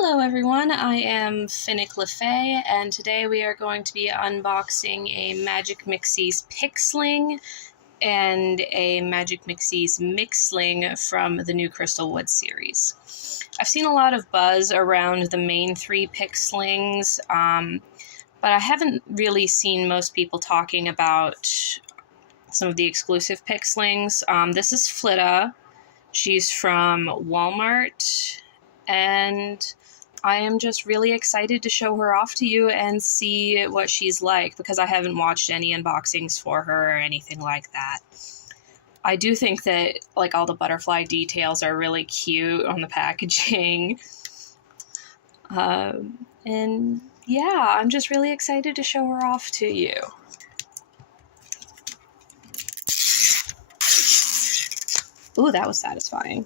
Hello everyone, I am Finnick LaFay, and today we are going to be unboxing a Magic Mixies Pixling and a Magic Mixies Mixling from the new Crystal Wood series. I've seen a lot of buzz around the main three Pixlings, but I haven't really seen most people talking about some of the exclusive Pixlings. This is Flitta. She's from Walmart, and I am just really excited to show her off to you and see what she's like, because I haven't watched any unboxings for her or anything like that. I do think that like all the butterfly details are really cute on the packaging. And yeah, I'm just really excited to show her off to you. Ooh, that was satisfying.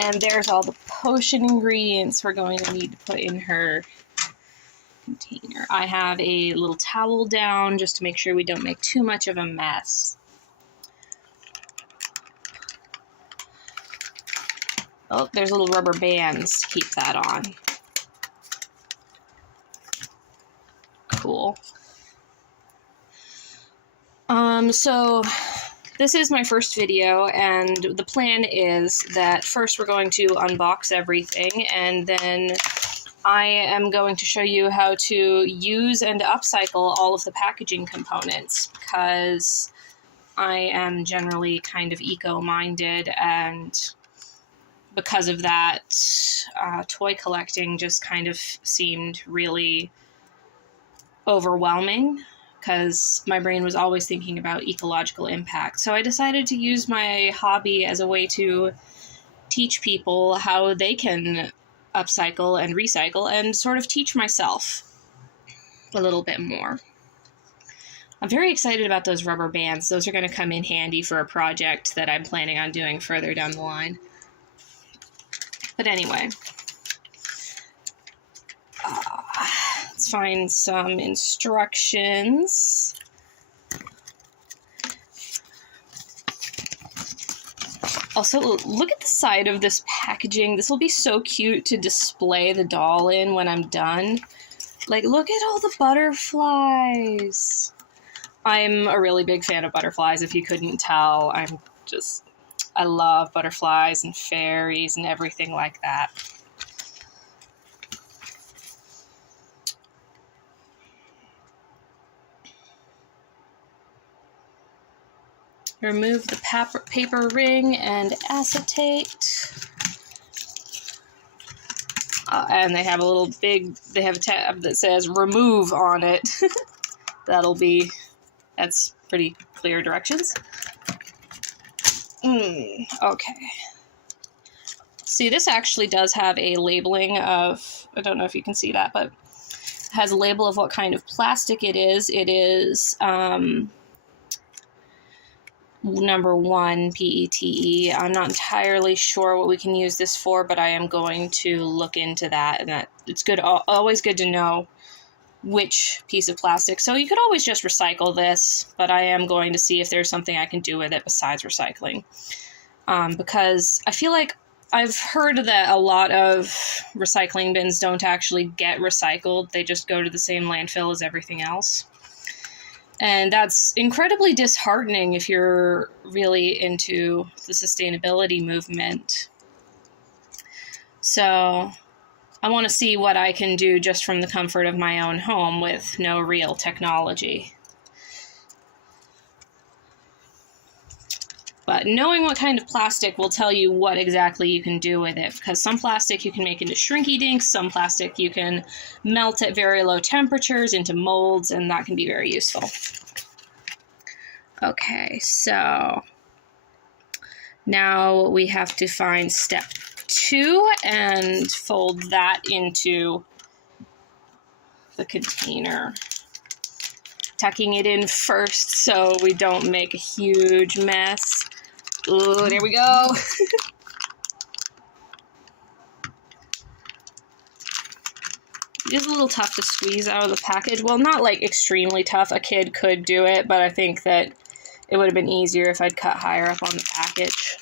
And there's all the potion ingredients we're going to need to put in her container. I have a little towel down just to make sure we don't make too much of a mess. Oh, there's little rubber bands to keep that on. Cool. So this is my first video, and the plan is that first we're going to unbox everything, and then I am going to show you how to use and upcycle all of the packaging components, because I am generally kind of eco-minded, and because of that, toy collecting just kind of seemed really overwhelming, because my brain was always thinking about ecological impact. So I decided to use my hobby as a way to teach people how they can upcycle and recycle, and sort of teach myself a little bit more. I'm very excited about those rubber bands. Those are going to come in handy for a project that I'm planning on doing further down the line. But anyway, let's find some instructions. Also, look at the side of this packaging. This will be so cute to display the doll in when I'm done. Like, look at all the butterflies. I'm a really big fan of butterflies, if you couldn't tell. I love butterflies and fairies and everything like that. Remove the paper ring and acetate. And they have a little they have a tab that says remove on it. That's pretty clear directions. Okay. See, this actually does have a labeling of, I don't know if you can see that, but it has a label of what kind of plastic it is. It is, number 1 PETE. I'm not entirely sure what we can use this for, but I am going to look into that, and that it's good, always good to know which piece of plastic. So you could always just recycle this, but I am going to see if there's something I can do with it besides recycling, because I feel like I've heard that a lot of recycling bins don't actually get recycled. They just go to the same landfill as everything else. And that's incredibly disheartening if you're really into the sustainability movement. So I want to see what I can do just from the comfort of my own home with no real technology. But knowing what kind of plastic will tell you what exactly you can do with it, because some plastic you can make into shrinky dinks, some plastic you can melt at very low temperatures into molds, and that can be very useful. Okay, so now we have to find step 2 and fold that into the container, tucking it in first so we don't make a huge mess. Ooh, there we go. It is a little tough to squeeze out of the package. Well, not like extremely tough. A kid could do it, but I think that it would have been easier if I'd cut higher up on the package.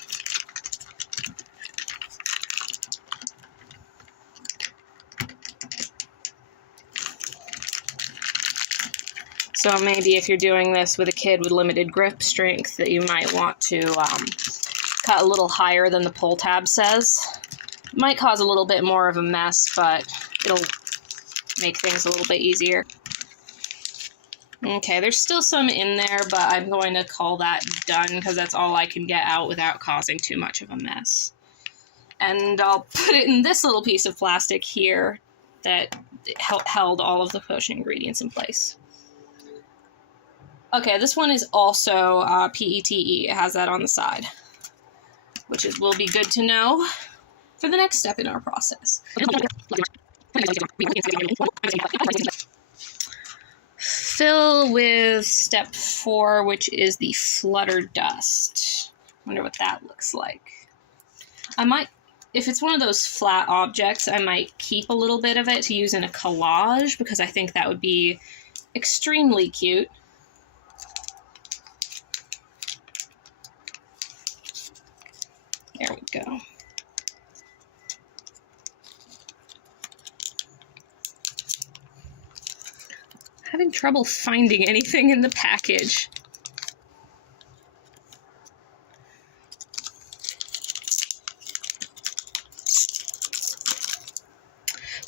So maybe if you're doing this with a kid with limited grip strength, that you might want to cut a little higher than the pull tab says. Might cause a little bit more of a mess, but it'll make things a little bit easier. Okay, there's still some in there, but I'm going to call that done because that's all I can get out without causing too much of a mess. And I'll put it in this little piece of plastic here that held all of the potion ingredients in place. Okay, this one is also PETE. It has that on the side, which will be good to know for the next step in our process. Fill with step 4, which is the flutter dust. Wonder what that looks like. I might, if it's one of those flat objects, I might keep a little bit of it to use in a collage because I think that would be extremely cute. There we go. Having trouble finding anything in the package.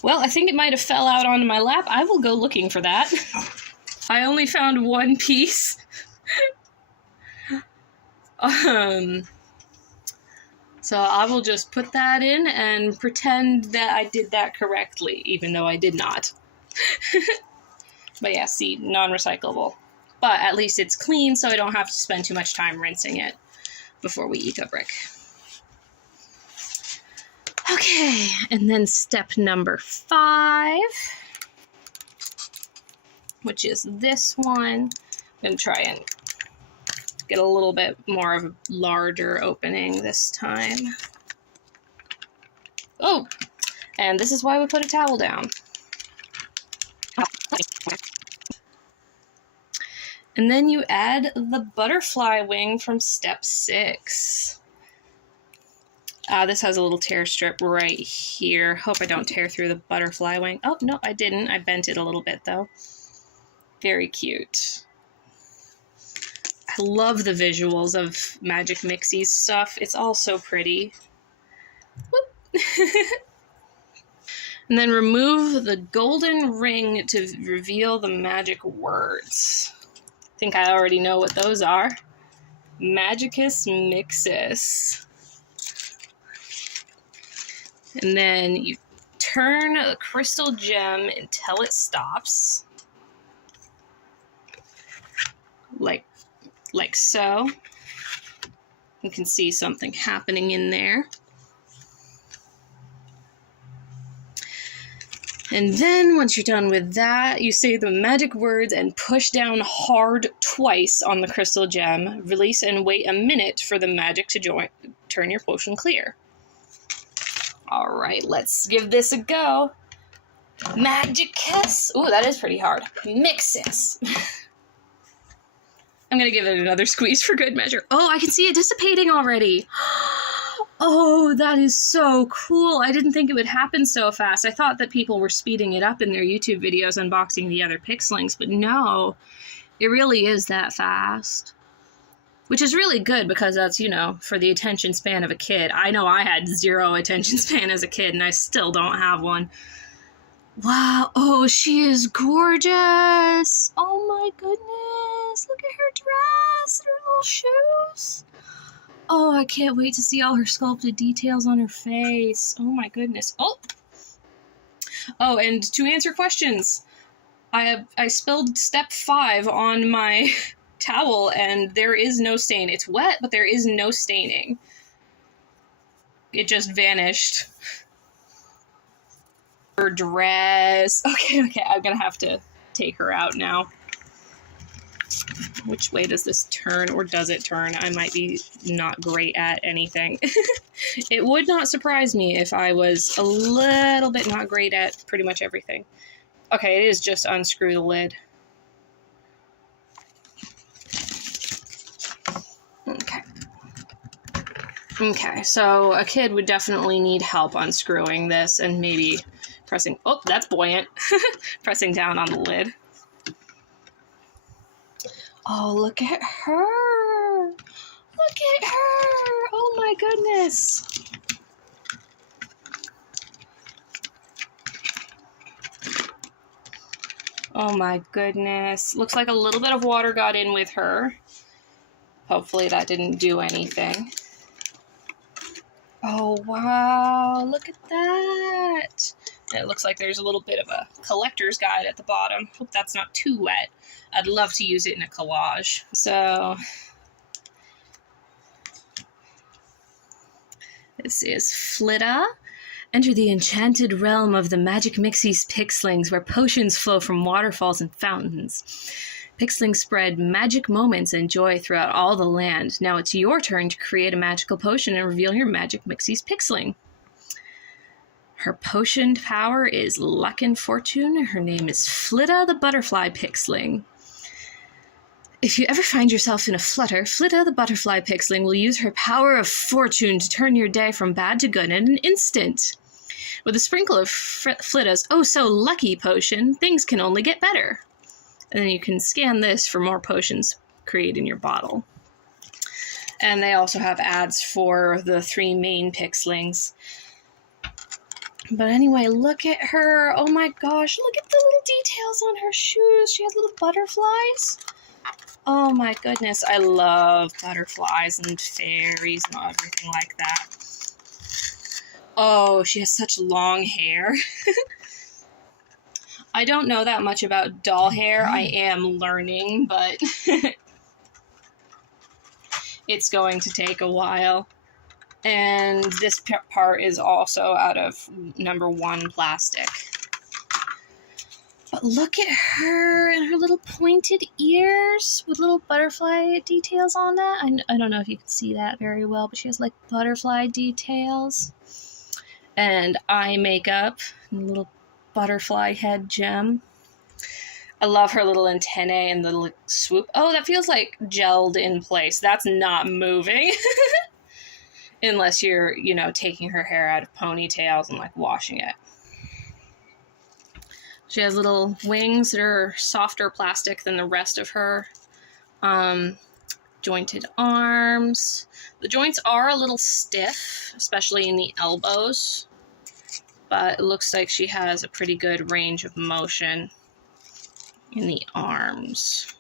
Well, I think it might have fell out onto my lap. I will go looking for that. I only found one piece. So I will just put that in and pretend that I did that correctly, even though I did not. But yeah, see, non-recyclable. But at least it's clean, so I don't have to spend too much time rinsing it before we eat a brick. Okay, and then step number 5, which is this one. I'm going to try and get a little bit more of a larger opening this time. Oh, and this is why we put a towel down. And then you add the butterfly wing from step 6. This has a little tear strip right here. Hope I don't tear through the butterfly wing. Oh, no, I didn't. I bent it a little bit, though. Very cute. I love the visuals of Magic Mixie's stuff. It's all so pretty. Whoop. And then remove the golden ring to reveal the magic words. I think I already know what those are. Magicus Mixus. And then you turn the crystal gem until it stops. Like so. You can see something happening in there. And then, once you're done with that, you say the magic words and push down hard twice on the crystal gem. Release and wait a minute for the magic to turn your potion clear. Alright, let's give this a go. Magicus. Ooh, that is pretty hard. Mixus. I'm going to give it another squeeze for good measure. Oh, I can see it dissipating already. Oh, that is so cool. I didn't think it would happen so fast. I thought that people were speeding it up in their YouTube videos unboxing the other Pixlings, but no, it really is that fast. Which is really good because that's, you know, for the attention span of a kid. I know I had 0 attention span as a kid and I still don't have one. Wow, oh, she is gorgeous. Oh my goodness, look at her dress and her little shoes. Oh, I can't wait to see all her sculpted details on her face. Oh my goodness. Oh, and to answer questions, I spilled step 5 on my towel and there is no stain. It's wet, but there is no staining. It just vanished. Her dress. Okay, I'm gonna have to take her out now. Which way does this turn, or does it turn? I might be not great at anything. It would not surprise me if I was a little bit not great at pretty much everything. Okay, it is just unscrew the lid. Okay. Okay, so a kid would definitely need help unscrewing this and maybe pressing, oh, that's buoyant, pressing down on the lid. Oh, look at her. Look at her. Oh my goodness. Oh my goodness. Looks like a little bit of water got in with her. Hopefully that didn't do anything. Oh, wow. Look at that. And it looks like there's a little bit of a collector's guide at the bottom. Hope that's not too wet. I'd love to use it in a collage. So this is Flitta. Enter the enchanted realm of the Magic Mixie's Pixlings, where potions flow from waterfalls and fountains. Pixlings spread magic moments and joy throughout all the land. Now it's your turn to create a magical potion and reveal your Magic Mixie's Pixling. Her potioned power is luck and fortune. Her name is Flitta the Butterfly Pixling. If you ever find yourself in a flutter, Flitta the Butterfly Pixling will use her power of fortune to turn your day from bad to good in an instant. With a sprinkle of Flitta's oh-so-lucky potion, things can only get better. And then you can scan this for more potions created in your bottle. And they also have ads for the 3 main Pixlings. But anyway, look at her. Oh my gosh, look at the little details on her shoes. She has little butterflies. Oh my goodness, I love butterflies and fairies and everything like that. Oh, she has such long hair. I don't know that much about doll hair. I am learning, but it's going to take a while. And this part is also out of number 1 plastic. But look at her and her little pointed ears with little butterfly details on that. I don't know if you can see that very well, but she has like butterfly details. And eye makeup and little butterfly head gem. I love her little antennae and the little swoop. Oh, that feels like gelled in place. That's not moving. Unless you're, you know, taking her hair out of ponytails and like washing it. She has little wings that are softer plastic than the rest of her. Jointed arms. The joints are a little stiff, especially in the elbows. But it looks like she has a pretty good range of motion in the arms.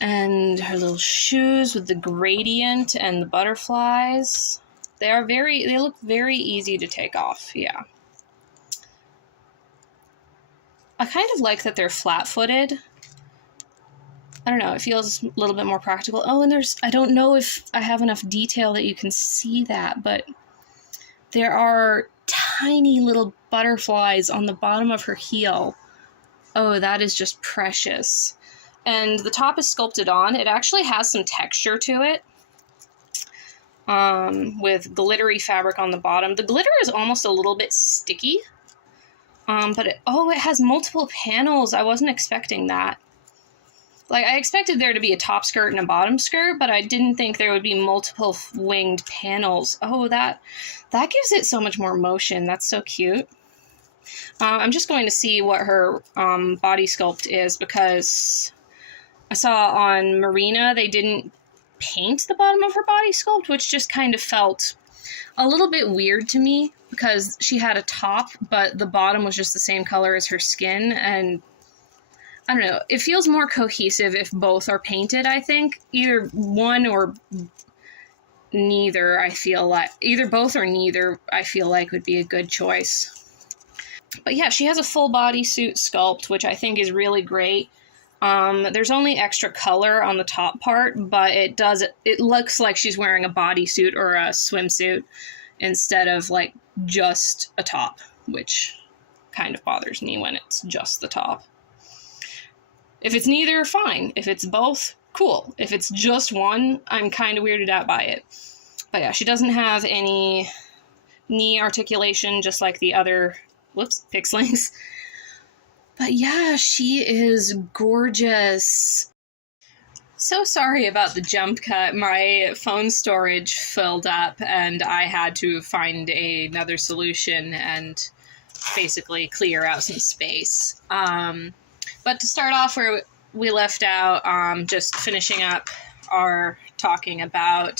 And her little shoes with the gradient and the butterflies. They look very easy to take off, yeah. I kind of like that they're flat-footed. I don't know, it feels a little bit more practical. Oh, and I don't know if I have enough detail that you can see that, but there are tiny little butterflies on the bottom of her heel. Oh, that is just precious. And the top is sculpted on. It actually has some texture to it. With glittery fabric on the bottom. The glitter is almost a little bit sticky. But it has multiple panels. I wasn't expecting that. Like, I expected there to be a top skirt and a bottom skirt, but I didn't think there would be multiple winged panels. Oh, that gives it so much more motion. That's so cute. I'm just going to see what her body sculpt is, because I saw on Marina they didn't paint the bottom of her body sculpt, which just kind of felt a little bit weird to me, because she had a top, but the bottom was just the same color as her skin, and I don't know, it feels more cohesive if both are painted, I think. Either one or neither, I feel like. Either both or neither, I feel like would be a good choice. But yeah, she has a full bodysuit sculpt, which I think is really great. There's only extra color on the top part, but it looks like she's wearing a bodysuit or a swimsuit instead of like just a top, which kind of bothers me when it's just the top. If it's neither, fine. If it's both, cool. If it's just one, I'm kind of weirded out by it. But yeah, she doesn't have any knee articulation, just like the other, pixlings. But yeah, she is gorgeous. So sorry about the jump cut. My phone storage filled up and I had to find another solution and basically clear out some space. But to start off where we left out, just finishing up our talking about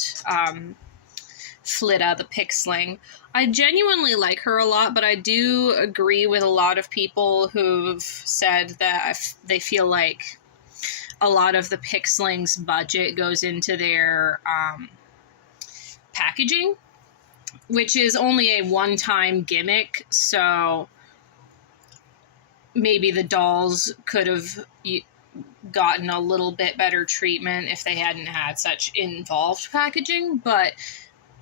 Flitta the Pixling. I genuinely like her a lot, but I do agree with a lot of people who've said that they feel like a lot of the Pixling's budget goes into their packaging, which is only a one-time gimmick, so maybe the dolls could have gotten a little bit better treatment if they hadn't had such involved packaging, but,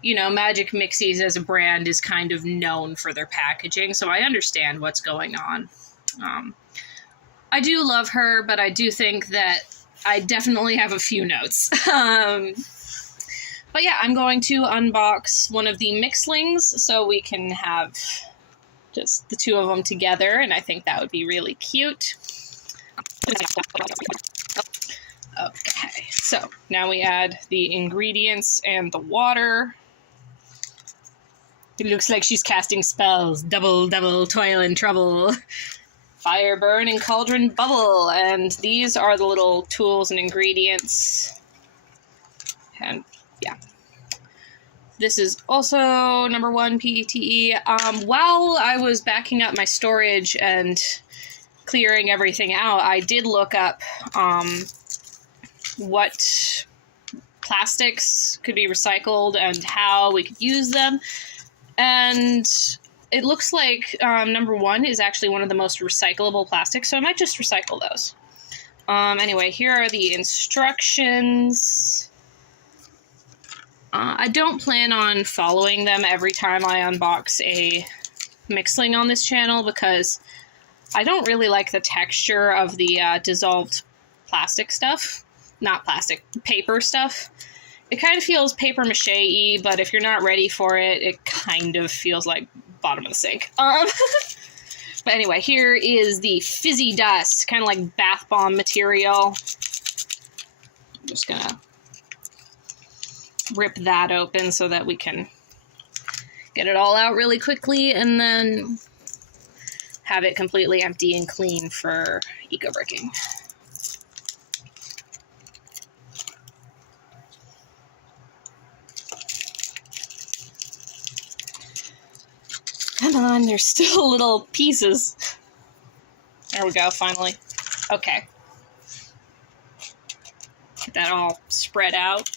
you know, Magic Mixies as a brand is kind of known for their packaging, so I understand what's going on. I do love her, but I do think that I definitely have a few notes. But yeah, I'm going to unbox one of the Mixlings so we can have just the two of them together, and I think that would be really cute. Okay, so now we add the ingredients and the water. It looks like she's casting spells. Double, double, toil and trouble. Fire, burn, and cauldron bubble. And these are the little tools and ingredients. And yeah. This is also number 1 PETE. While I was backing up my storage and clearing everything out, I did look up what plastics could be recycled and how we could use them. And it looks like number 1 is actually one of the most recyclable plastics, so I might just recycle those. Anyway, here are the instructions. I don't plan on following them every time I unbox a Mixling on this channel because I don't really like the texture of the dissolved plastic stuff. Not plastic, paper stuff. It kind of feels paper mache-y, but if you're not ready for it, it kind of feels like bottom of the sink. But anyway, here is the fizzy dust, kind of like bath bomb material. I'm just gonna rip that open so that we can get it all out really quickly and then have it completely empty and clean for eco-bricking. Come on, there's still little pieces. There we go, finally. Okay. Get that all spread out.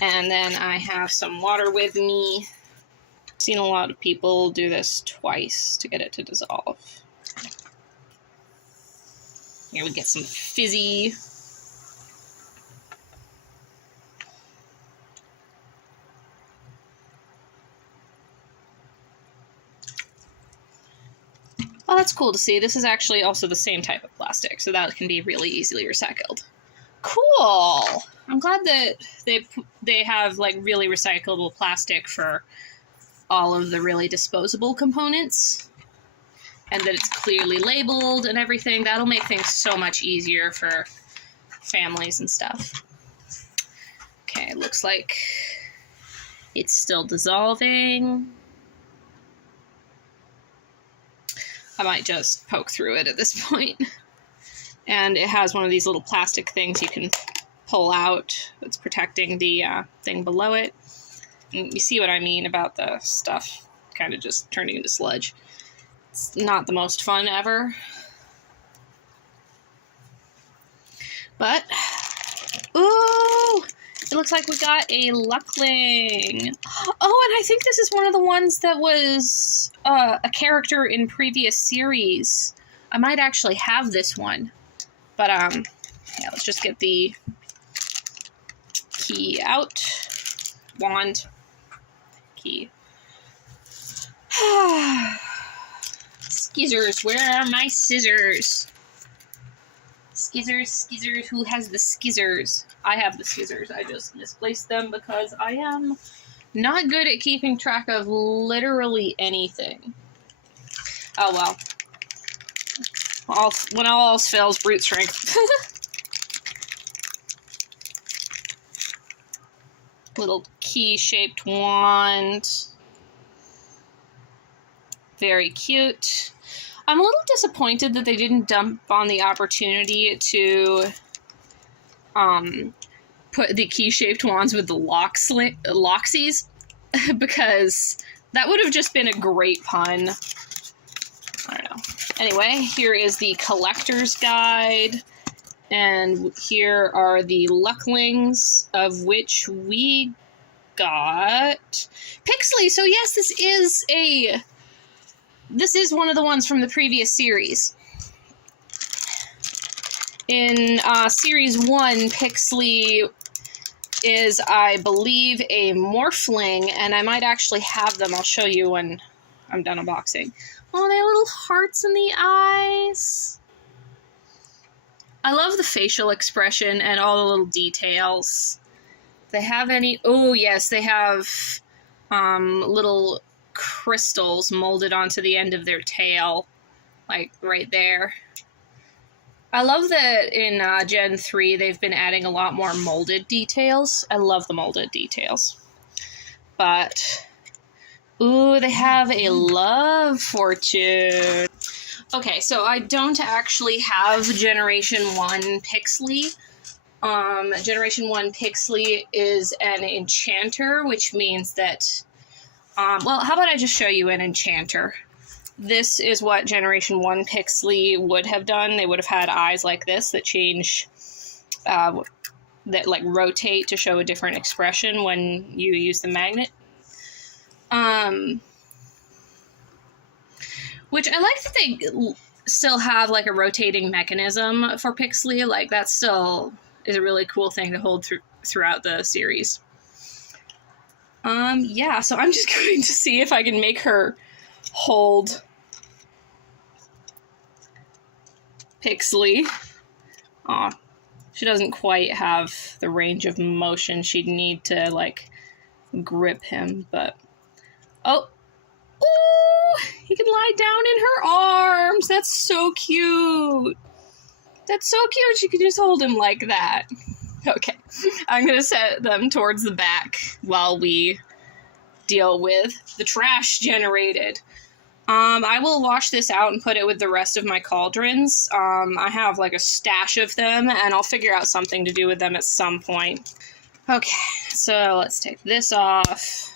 And then I have some water with me. I've seen a lot of people do this twice to get it to dissolve. Here we get some fizzy. Oh, that's cool to see. This is actually also the same type of plastic, so that can be really easily recycled. Cool! I'm glad that they have, like, really recyclable plastic for all of the really disposable components, and that it's clearly labeled and everything. That'll make things so much easier for families and stuff. Okay, looks like it's still dissolving. I might just poke through it at this point. And it has one of these little plastic things you can pull out that's protecting the thing below it. And you see what I mean about the stuff kind of just turning into sludge. It's not the most fun ever. But, ooh! It looks like we got a Luckling. Oh, and I think this is one of the ones that was a character in previous series. I might actually have this one. But, yeah, let's just get the key out. Wand. Key. Skizzers, where are my scissors? Skizzers, who has the skizzers? I have the skizzers, I just misplaced them because I am not good at keeping track of literally anything. Oh well. When all else fails, brute strength. Little key-shaped wand. Very cute. I'm a little disappointed that they didn't dump on the opportunity to put the key-shaped wands with the Loxies, because that would have just been a great pun. I don't know. Anyway, here is the collector's guide, and here are the Lucklings, of which we got Pixley. So yes, this is one of the ones from the previous series. In Series 1, Pixley is, I believe, a Morphling, and I might actually have them. I'll show you when I'm done unboxing. Oh, they have little hearts in the eyes. I love the facial expression and all the little details. They have any... Oh, yes, they have little crystals molded onto the end of their tail, like right there. I love that in Gen 3 they've been adding a lot more molded details. I love the molded details. But, ooh, they have a love fortune. Okay, so I don't actually have Generation 1 Pixley. Generation 1 Pixley is an enchanter, which means that well, how about I just show you an enchanter? This is what Generation 1 Pixley would have done. They would have had eyes like this that change, that like rotate to show a different expression when you use the magnet. Which I like that they still have like a rotating mechanism for Pixley. Like that still is a really cool thing to hold throughout the series. Yeah, so I'm just going to see if I can make her hold Pixley. Aw, she doesn't quite have the range of motion she'd need to, like, grip him, but... Oh! Ooh! He can lie down in her arms! That's so cute! That's so cute! She can just hold him like that. Okay, I'm gonna set them towards the back while we deal with the trash generated. I will wash this out and put it with the rest of my cauldrons. I have like a stash of them, and I'll figure out something to do with them at some point. Okay, so let's take this off.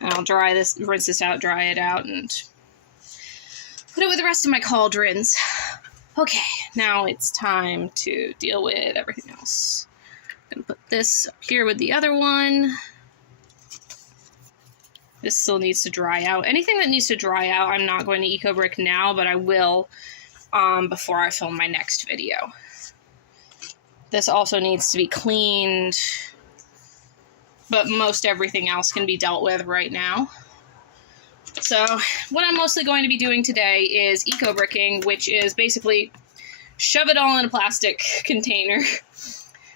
And I'll dry this, rinse this out, dry it out, and put it with the rest of my cauldrons. Okay, now it's time to deal with everything else. I'm gonna put this up here with the other one. This still needs to dry out. Anything that needs to dry out, I'm not going to eco-brick now, but I will before I film my next video. This also needs to be cleaned, but most everything else can be dealt with right now. So what I'm mostly going to be doing today is eco-bricking, which is basically shove it all in a plastic container.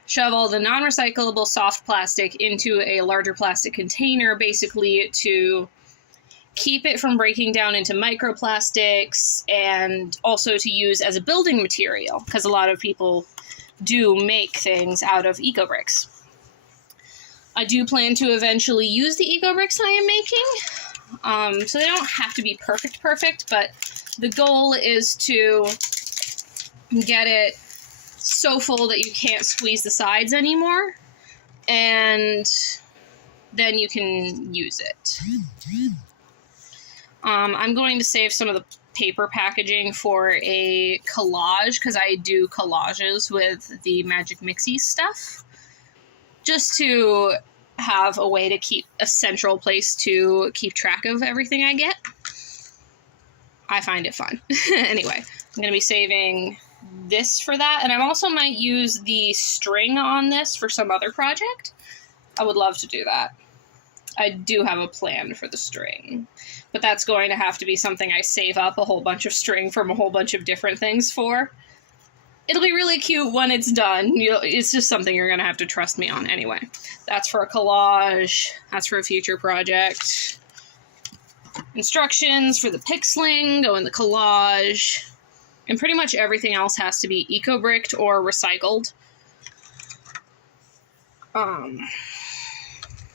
Shove all the non-recyclable soft plastic into a larger plastic container, basically to keep it from breaking down into microplastics, and also to use as a building material, because a lot of people do make things out of eco-bricks. I do plan to eventually use the eco-bricks I am making, so they don't have to be perfect, but the goal is to get it so full that you can't squeeze the sides anymore, and then you can use it. I'm going to save some of the paper packaging for a collage, because I do collages with the Magic Mixie stuff, just to have a way to keep a central place to keep track of everything I get. I find it fun. Anyway, I'm going to be saving this for that, and I also might use the string on this for some other project. I would love to do that. I do have a plan for the string, but that's going to have to be something I save up a whole bunch of string from a whole bunch of different things for. It'll be really cute when it's done. It's just something you're going to have to trust me on anyway. That's for a collage. That's for a future project. Instructions for the pixling go in the collage. And pretty much everything else has to be eco-bricked or recycled.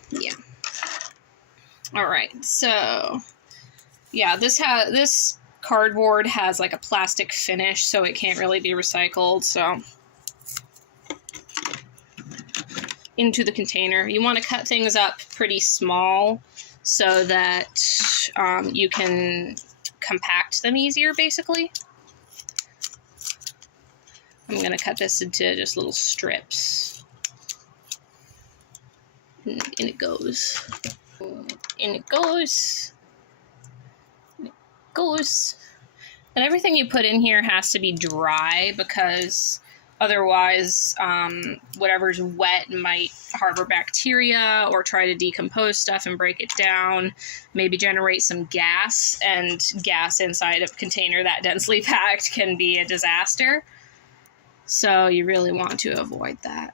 Yeah. Alright, so yeah, this cardboard has like a plastic finish, so it can't really be recycled, so into the container. You want to cut things up pretty small so that you can compact them easier, basically. I'm going to cut this into just little strips. And it goes. And it goes. And it goes. And everything you put in here has to be dry, because otherwise whatever's wet might harbor bacteria or try to decompose stuff and break it down, maybe generate some gas, and gas inside a container that densely packed can be a disaster. So you really want to avoid that.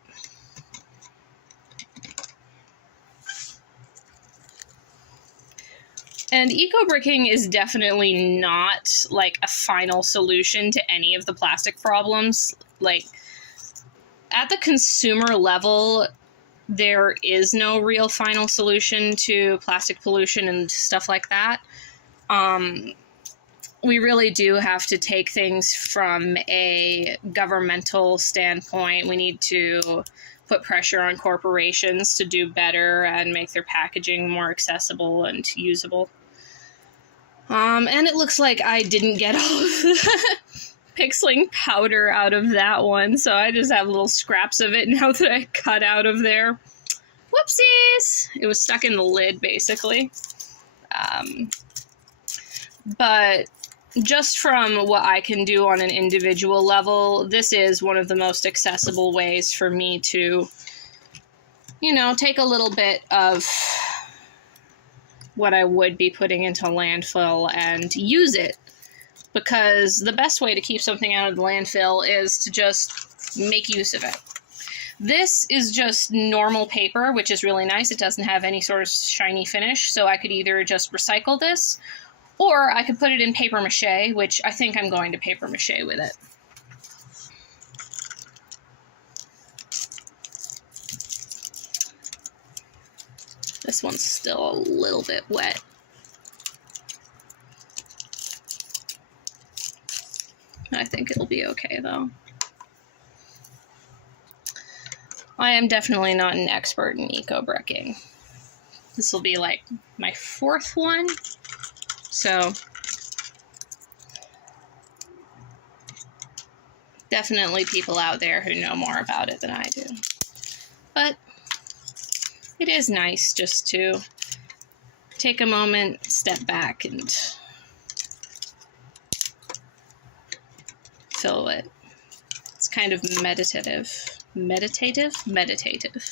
And eco-bricking is definitely not like a final solution to any of the plastic problems. Like, at the consumer level, there is no real final solution to plastic pollution and stuff like that. We really do have to take things from a governmental standpoint. We need to put pressure on corporations to do better and make their packaging more accessible and usable. And it looks like I didn't get all of the pixeling powder out of that one, so I just have little scraps of it now that I cut out of there. Whoopsies! It was stuck in the lid, basically. But just from what I can do on an individual level, this is one of the most accessible ways for me to, you know, take a little bit of what I would be putting into landfill and use it. Because the best way to keep something out of the landfill is to just make use of it. This is just normal paper, which is really nice. It doesn't have any sort of shiny finish, so I could either just recycle this, or I could put it in paper mache, which I think I'm going to paper mache with it. This one's still a little bit wet. I think it'll be okay, though. I am definitely not an expert in eco-bricking. This will be like my 4th one, so definitely people out there who know more about it than I do. But it is nice just to take a moment, step back, and fill it. It's kind of meditative. Meditative? Meditative.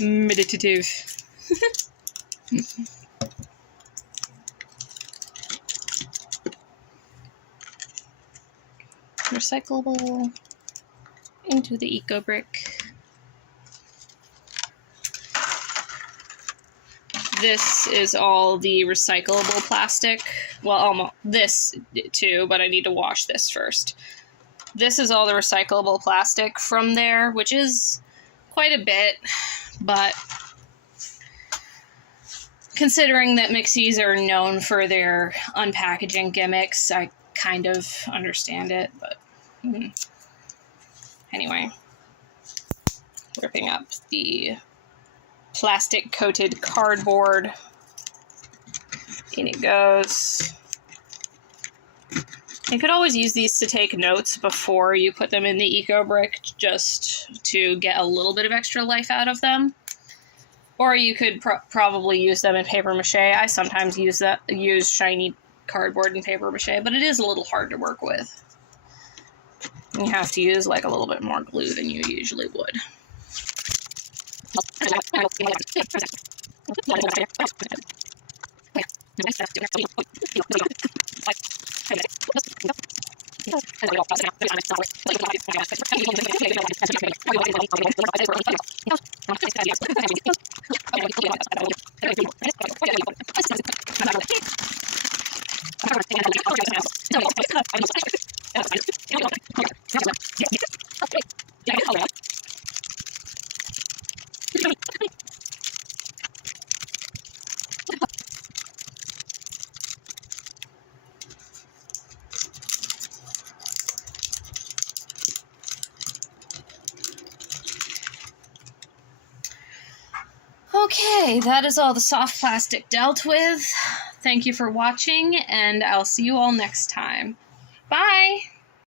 Meditative. Recyclable into the eco-brick. This is all the recyclable plastic. Well, almost this too, but I need to wash this first. This is all the recyclable plastic from there, which is quite a bit, but considering that Mixies are known for their unpackaging gimmicks, I kind of understand it, but anyway. Ripping up the plastic-coated cardboard. In it goes. You could always use these to take notes before you put them in the eco-brick, just to get a little bit of extra life out of them. Or you could probably use them in paper mache. I sometimes use shiny cardboard and paper mache, but it is a little hard to work with. You have to use like a little bit more glue than you usually would. Okay, that is all the soft plastic dealt with. Thank you for watching, and I'll see you all next time. Bye!